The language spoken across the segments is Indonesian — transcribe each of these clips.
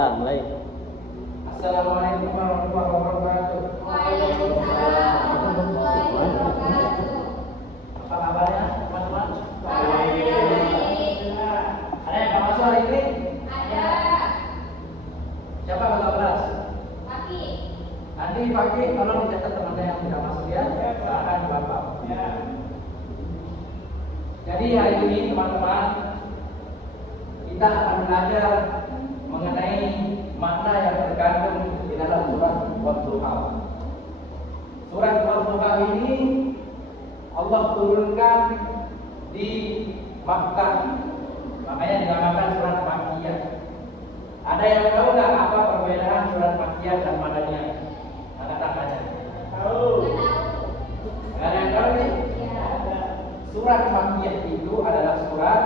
Mulai. Assalamualaikum warahmatullahi wabarakatuh. Waalaikumsalam warahmatullahi wabarakatuh. Apa kabarnya teman-teman? Baik. Ada yang nggak masuk hari ini? Ada. Siapa kakak kelas? Pagi. Nanti pagi tolong dicatat teman-teman yang tidak masuk ya. Silakan bapak. Ya. Jadi hari ini teman-teman kita akan belajar mengenai makna yang terkandung di dalam surat Wadduha. Surat Wadduha ini Allah turunkan di Makkah, makanya dinamakan surat Makkiyah. Ada yang tahu nggak apa perbedaan surat Makkiyah dan Madaniyah? Angkat tangannya. Tahu? Nggak ada yang tahu nih? Surat Makkiyah itu adalah surat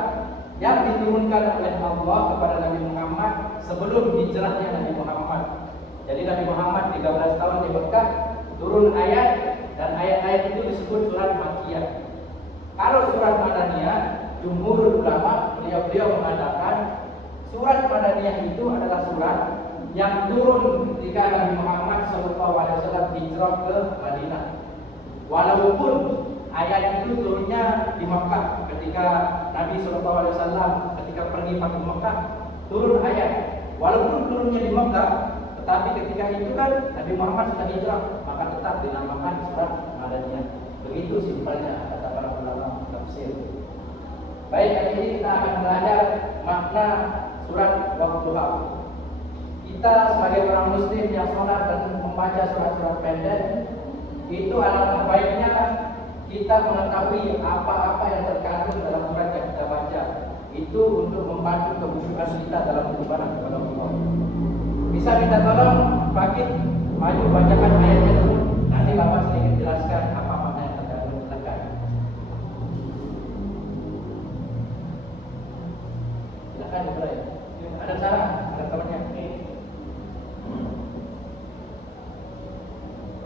yang diturunkan oleh Allah kepada Nabi Muhammad sebelum hijrahnya Nabi Muhammad. Jadi Nabi Muhammad 13 tahun di Mekah, turun ayat dan ayat-ayat itu disebut surat Makkiyah. Kalau surat Madaniyah, jumhur ulama beliau mengatakan surat Madaniyah itu adalah surat yang turun ketika Nabi Muhammad SAW hijrah ke Madinah. Walaupun ayat itu turunnya di Mekah ketika Nabi SAW ketika pergi ke Mekah turun ayat. Walaupun turunnya di Mekah, tetapi ketika itu kan Nabi Muhammad sudah hijrah, maka tetap dinamakan surat Madaniyah. Begitu simpelnya kata para ulama tafsir. Baik, hari ini kita akan belajar makna surat Wadduha. Kita sebagai orang Muslim yang sholat dan membaca surat-surat pendek, itu alangkah baiknya kita mengetahui apa-apa yang terkandung dalam surat yang kita baca. Itu untuk membantu kekhusyukan kita dalam beribadah kepada Allah. Bisa minta tolong Fakir maju bacakan ayatnya dulu. Nanti Bapak sedikit jelaskan apa makna yang terkandung. Silakan. Silakan dimulai. Ada cara? Ada temannya?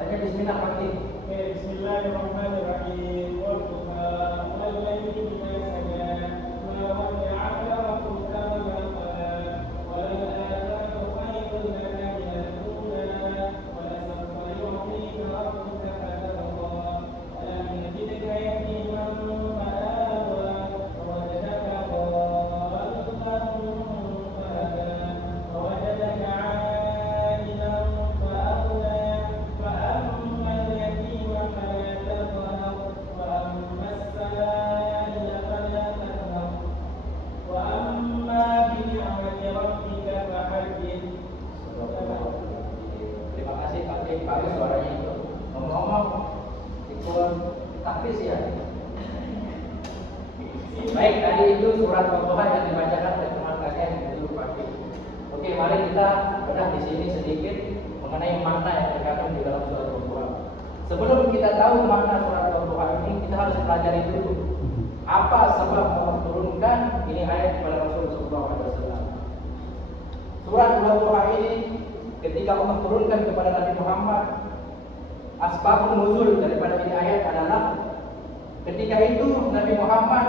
Tanya Bismillah Fakir. Bismillahirrahmanirrahim. Wadduha wal laili idza saja ma wada'aka rabbuka wa ma qala wal akhiratu khayrun laka min ad-dunya wa la sawfa yu'tika rabbuka fatarda alam yajidka yatiman fa'awa wa wajadaka dhallan fahada wa wajadaka 'ailan fa'aghna فأما اليتيم فلا تقهر وأما السائل فلا تنهر وأما بنعمة ربك فحدث. Terima kasih Pak Dik, bagus suaranya itu. Ngomong-ngomong, ikut takbis ya. Baik, tadi itu surat Wadduha yang dibacakan oleh teman kalian dulu Pak Dik. Oke, mari kita bedah di sini sedikit mengenai makna yang terkandung di dalam surat Wadduha. Sebelum kita tahu makna surat Wadduha ini, kita harus pelajari dulu apa sebab Allah turunkan ini ayat kepada Rasulullah SAW. Surat Wadduha ini ketika Allah turunkan kepada Nabi Muhammad, asbabun nuzul daripada ini ayat adalah ketika itu Nabi Muhammad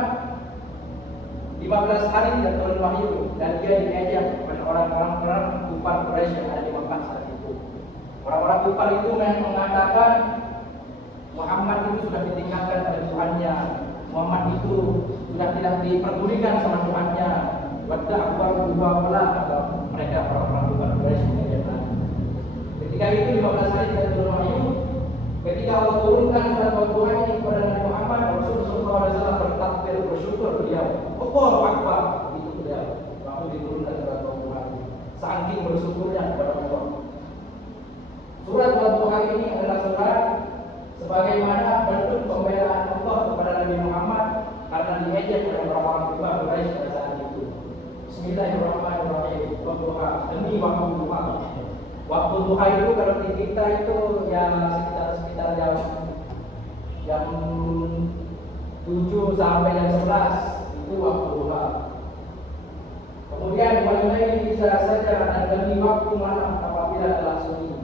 15 hari tidak turun wahyu dan dia diajak kepada orang-orang kufar Quraisy yang ada di Mekah saat itu. Orang-orang kufar itu mengatakan Muhammad itu sudah ditinggalkan oleh Tuhannya. Muhammad itu sudah tidak diperdulikan sama Tuhannya. Wadda akbar dua belah kata mereka orang-orang kufar Quraisy mengatakan. Ketika itu 15 hari tidak turun wahyu. Ketika Allah turunkan surat Wadduha ini kepada Nabi Muhammad, Rasulullah SAW bertakbir bersyukur beliau. Allahu Akbar itu beliau. Waktu diturunkan surat Wadduha ini. Saking bersyukurnya kepada Allah. Surat Wadduha ini adalah surat sebagaimana bentuk pembelaan Allah kepada Nabi Muhammad karena diejek oleh orang-orang kufar Quraisy pada saat itu. Bismillahirrahmanirrahim. Wadduha demi waktu duha. Waktu duha itu kalau di kita itu ya sekitar jam 7 sampai jam 11 itu waktu duha. Kemudian mulai bisa saja dan demi waktu malam apabila telah sunyi.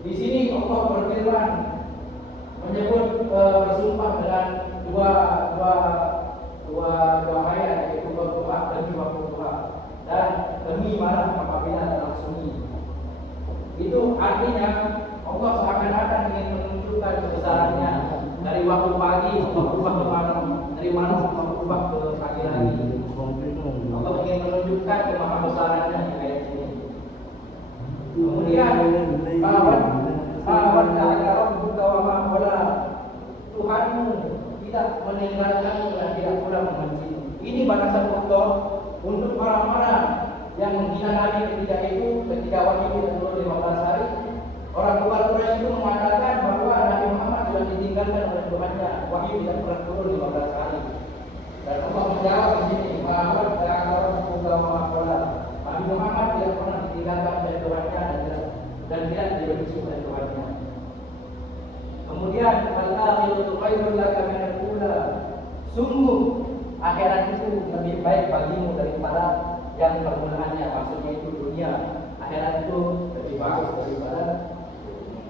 Di sini Allah berfirman menyebut bersumpah dengan dua ayat yaitu Wadduha dan waktu duha. dan demi marah apabila dalam sunyi. Itu artinya Allah seakan-akan ingin menunjukkan kebesarannya dari waktu pagi berubah ke malam, dari malam berubah ke pagi lagi. Allah ingin menunjukkan kemahabesarannya di ayat ini. Kemudian buka wala Tuhanmu tidak meninggalkanmu dan tidak pula membenci. Ini balasan Allah untuk orang-orang yang menghina Nabi ketika wahyu tidak turun 15 hari. Orang tua Quraisy itu mengatakan bahwa Nabi Muhammad sudah ditinggalkan oleh Tuhannya, wahyu tidak pernah turun 15 hari. Dan Allah menjawab di sini, Nabi Muhammad tidak pernah ditinggalkan oleh Tuhannya dan tidak dibenci oleh Tuhannya. Kemudian al-akhiratu khairul laka min al-ula. Sungguh akhirat itu lebih baik bagimu daripada yang permulaannya, maksudnya itu dunia. Akhirat itu lebih bagus daripada dunia.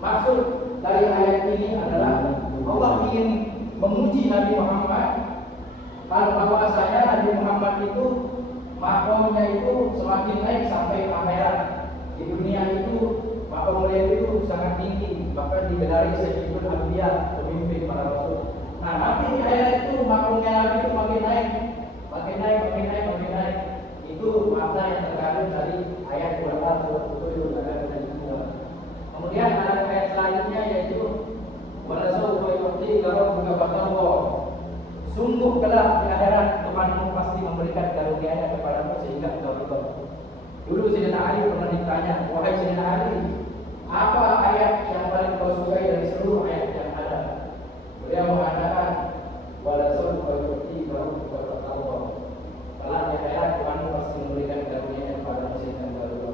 Maksud dari ayat ini adalah Allah ingin memuji Nabi Muhammad bahwasanya Nabi Muhammad itu makomnya itu semakin naik sampai akhirat. Di dunia itu makom beliau itu sangat tinggi, bahkan digelari Sayyidul Anbiya, pemimpin para rasul. Nah, nanti di ayat itu makomnya Nabi itu makin naik. Itu makna yang terkandung dari ayat Quran Al-Qur'an dan kemudian ada ayat selanjutnya yaitu walasawfa yu'tika rabbuka fatarda. Sungguh kelak di akhirat Tuhanmu pasti memberikan karunia-Nya kepadamu sehingga engkau ridha. Dulu Sayyidina Ali pernah ditanya, wahai Sayyidina Ali, apa ayat yang paling kau sukai dari seluruh ayat yang ada? Beliau mengatakan walasawfa yu'tika rabbuka fatarda. Kelak di akhirat Tuhanmu pasti memberikan karunia-Nya kepadamu sehingga engkau ridha.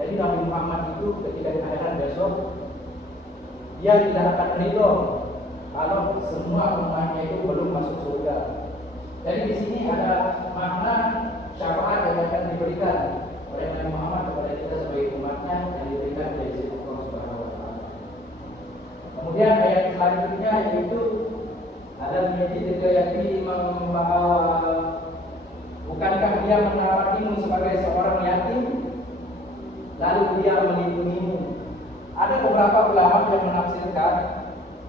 Jadi Nabi Muhammad itu ketika di akhirat besok dia tidak akan ridho kalau semua umatnya itu belum masuk surga. Jadi di sini ada makna syafaat yang akan diberikan oleh Nabi Muhammad kepada kita sebagai umatnya yang diberikan dari sisi Allah Subhanahu wa taala. Kemudian ayat selanjutnya yaitu ada menjadi yaitu bukankah dia menawarimu sebagai seorang yatim lalu dia melindungimu. Ada beberapa ulama yang menafsirkan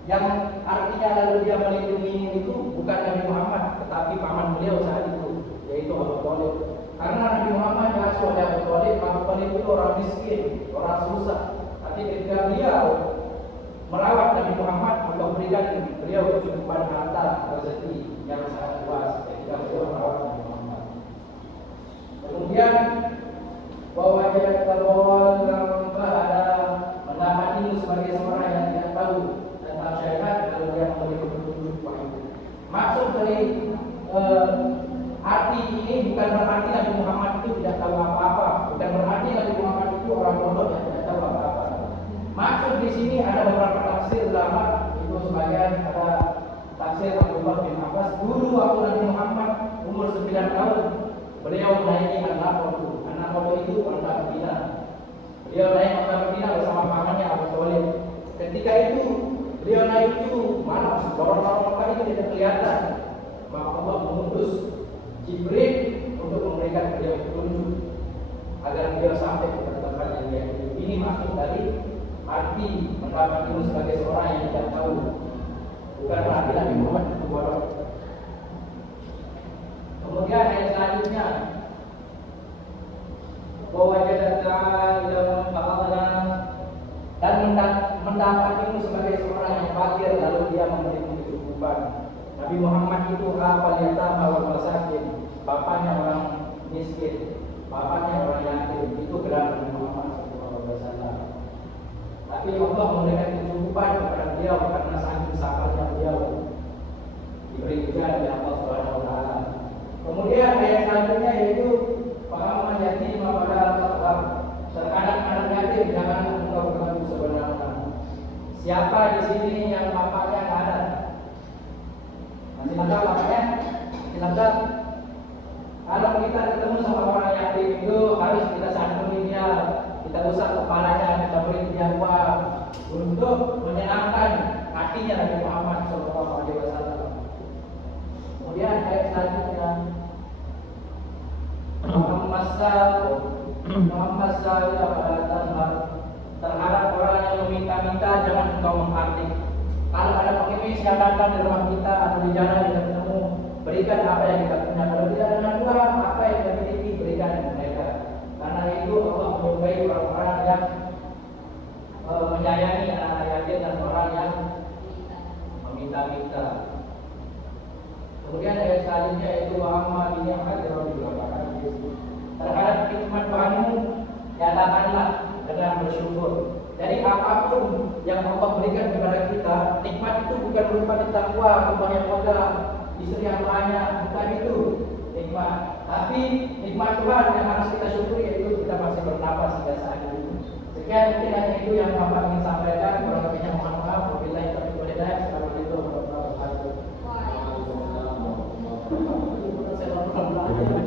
yang artinya lalu dia melindungimu itu bukan Nabi Muhammad tetapi paman beliau saat itu yaitu Abu Thalib. Karena Nabi Muhammad diasuh oleh Abu Thalib, Abu Thalib itu orang miskin, orang susah. Tapi ketika beliau merawat Nabi Muhammad, Allah berikan beliau kecukupan harta rezeki yang sangat luas ketika beliau merawat Nabi Muhammad. Kemudian bahwa jalan terbawa ada mendapatimu sebagai seorang yang tidak tahu dan tak syariat lalu dia memberi petunjuk wahyu. Maksud dari arti ini bukan berarti Nabi Muhammad itu tidak tahu apa-apa, bukan berarti Nabi Muhammad itu orang bodoh yang tidak tahu apa-apa. Maksud di sini ada beberapa tafsir ulama, itu sebagian ada tafsir Abdullah bin Abbas. Dulu waktu Nabi Muhammad umur 9 tahun, beliau menaiki An-Naqabah itu Kota Madinah. Beliau naik Kota Madinah bersama pamannya Abu Thalib. Ketika itu beliau naik itu malam, orang-orang Mekah itu tidak kelihatan. Maka Allah mengutus Jibril untuk memberikan beliau petunjuk agar beliau sampai ke tempat yang dia tuju. Ini maksud dari arti mendapatkan sebagai seorang yang tidak tahu. Bukan berarti Nabi Muhammad itu bodoh. Kemudian ayat selanjutnya wajada ta'ala fa'adana dan mendapatimu sebagai seorang yang fakir lalu dia memberimu kecukupan. Nabi Muhammad itu apa yatama wal masakin, bapaknya orang miskin, bapaknya orang yatim. Itu gelar Nabi Muhammad SAW. Tapi Allah memberikan kecukupan kepada beliau karena saking sabarnya beliau diberi ujian oleh Allah Subhanahu wa taala. Kemudian ayat selanjutnya yaitu Fa'amma yatima wala taqhar. Terhadap anak yatim jangan engkau berlaku sebenarnya. Siapa di sini yang bapaknya nggak ada? Masih lengkap bapaknya? Masih lengkap? Kalau kita ketemu sama orang yatim itu harus kita santuni dia, kita usap kepalanya, kita beri dia uang untuk menyenangkan hatinya Nabi Muhammad SAW. Kemudian ayat selanjutnya Muhammad sallallahu terhadap orang yang meminta-minta jangan engkau menghardik. Kalau ada pengemis yang datang di rumah kita atau di jalan kita ketemu, berikan apa yang kita punya. Kalau tidak ada Tuhan, apa yang kita miliki berikan mereka. Karena itu Allah menyukai orang-orang yang menyayangi anak-anak yatim dan orang yang meminta-minta. Kemudian ayat selanjutnya yaitu Muhammad bin Hadir terhadap nikmat Tuhanmu nyatakanlah dengan bersyukur. Jadi apapun yang Allah berikan kepada kita, nikmat itu bukan berupa takwa, rumah yang megah, istri yang banyak, bukan itu nikmat. Tapi nikmat Tuhan yang harus kita syukuri yaitu kita masih bernapas hingga saat ini. Sekian mungkin hanya itu yang Bapak ingin sampaikan. Kurang lebihnya mohon maaf. Wabillahi taufiq wal hidayah.